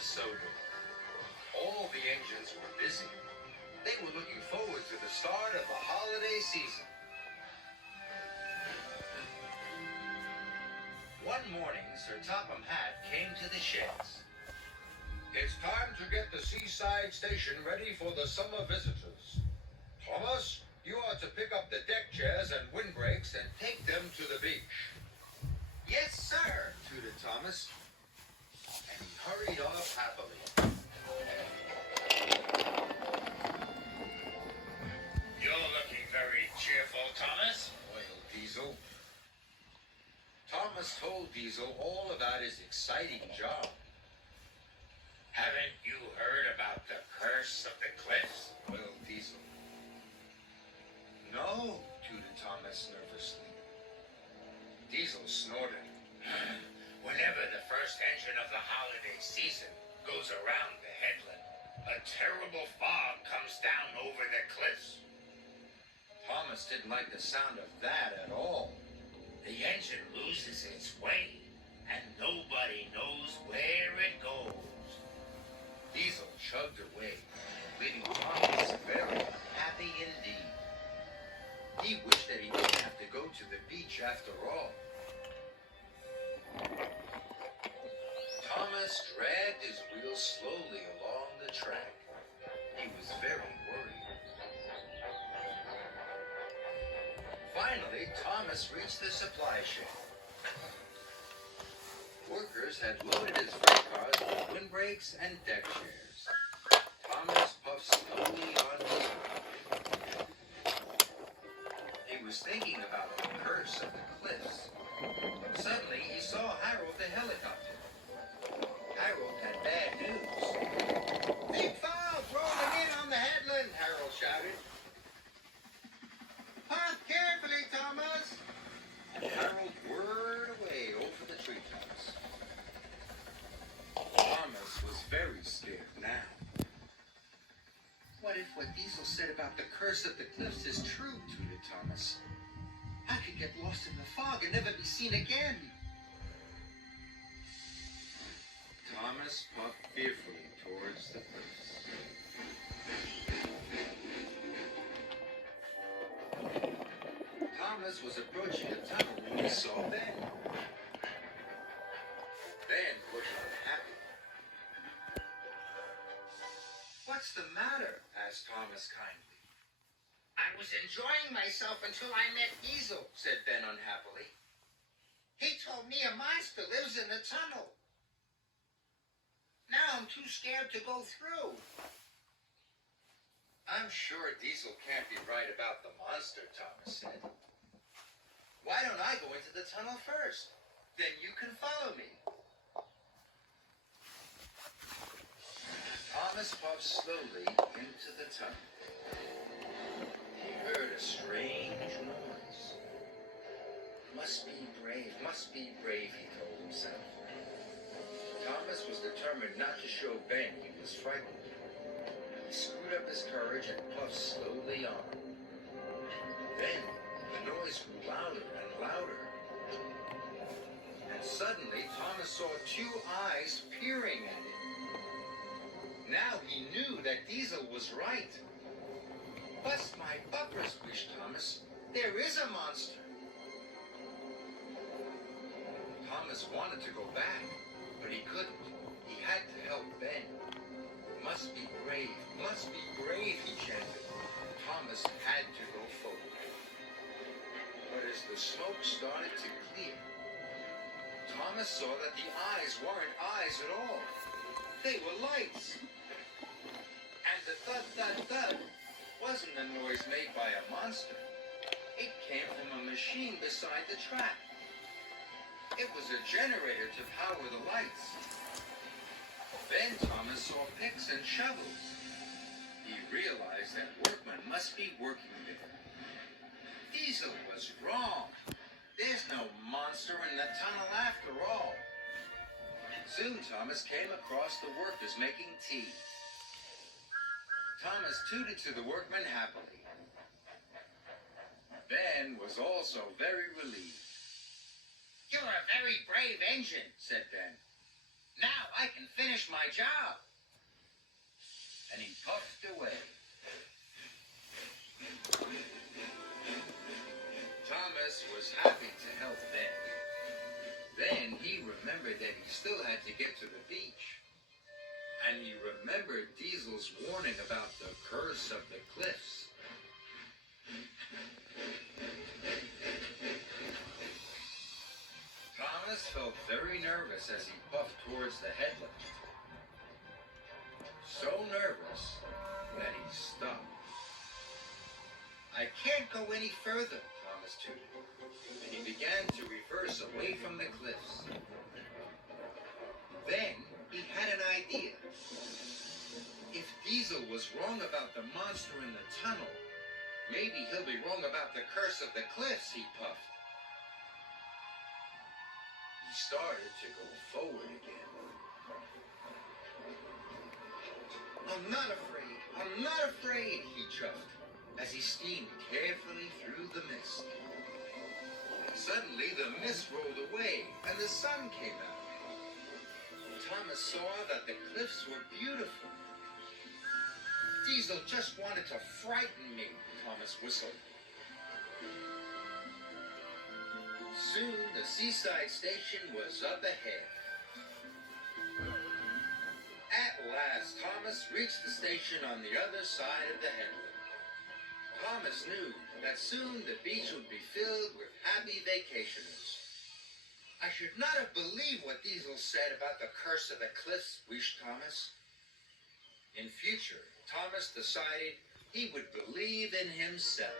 was sober. All the engines were busy. They were looking forward to the start of the holiday season. One morning, Sir Topham Hatt came to the sheds. It's time to get the seaside station ready for the summer visitors. Thomas, you are to pick up the deck chairs and windbreaks and take them to the beach. Yes, sir, tooted Thomas. And he hurried off happily. You're looking very cheerful, Thomas, wailed Diesel. Thomas told Diesel all about his exciting job. Haven't you heard about the curse of the cliffs? Wailed Diesel. No, tooted Thomas nervously. Diesel snorted. Whenever the first engine of the holiday season goes around the headland, a terrible fog comes down over the cliffs. Thomas didn't like the sound of that at all. The engine loses its way, and nobody knows where it goes. Diesel chugged away, leaving Thomas very happy indeed. He wished that he didn't have to go to the beach after all. Thomas dragged his wheels slowly along the track. He was very worried. Finally, Thomas reached the supply shed. Workers had loaded his freight cars with windbreaks and deck chairs. Thomas puffed slowly on his way. He was thinking about the curse of the cliffs. Suddenly, he saw Harold the helicopter. Harold had bad news. Big fog rolling in on the headland, Harold shouted. Puff carefully, Thomas. And Harold whirred away over the treetops. Thomas was very scared now. What if what Diesel said about the curse of the cliffs is true, tooted Thomas? I could get lost in the fog and never be seen again. Thomas puffed fearfully towards the cliffs. Thomas was approaching a tunnel when he saw Ben. Ben looked unhappy. What's the matter? Asked Thomas kindly. I was enjoying myself until I met Diesel, Said Ben unhappily. He told me a monster lives in the tunnel. Now I'm too scared to go through. I'm sure Diesel can't be right about the monster, Thomas said. Why don't I go into the tunnel first? Then you can follow me. Thomas puffed slowly into the tunnel. He heard a strange noise. Must be brave, he told himself. Thomas was determined not to show Ben he was frightened. He screwed up his courage and puffed slowly on. Then the noise grew louder and louder. And suddenly Thomas saw two eyes peering at him. Now he knew that Diesel was right. Bust my bumpers, wished Thomas. There is a monster. Thomas wanted to go back, but he couldn't. He had to help Ben. Must be brave, he chanted. Thomas had to go forward. But as the smoke started to clear, Thomas saw that the eyes weren't eyes at all. They were lights. And the thud, thud, thud wasn't a noise made by a monster. It came from a machine beside the track. It was a generator to power the lights. Then Thomas saw picks and shovels. He realized that workmen must be working there. Diesel was wrong. There's no monster in the tunnel after all. Soon Thomas came across the workers making tea. Thomas tooted to the workmen happily. Ben was also very relieved. You're a very brave engine, Said Ben. Now I can finish my job. And he puffed away. Thomas was happy to help Ben. Then he remembered that he still had to get to the beach. And he remembered Diesel's warning about the curse of the cliffs. Thomas felt very nervous as he puffed towards the headland. So nervous that he stopped. I can't go any further, Thomas tooted, and he began to reverse away from the cliffs. Then he had an idea. If Diesel was wrong about the monster in the tunnel, maybe he'll be wrong about the curse of the cliffs, he puffed. He started to go forward again. I'm not afraid, he chuffed, as he steamed carefully through the mist. Suddenly, the mist rolled away, and the sun came out. Thomas saw that the cliffs were beautiful. Diesel just wanted to frighten me, Thomas whistled. Soon, the seaside station was up ahead. At last, Thomas reached the station on the other side of the headland. Thomas knew that soon the beach would be filled with happy vacationers. I should not have believed what Diesel said about the curse of the cliffs, wished Thomas. In future, Thomas decided he would believe in himself.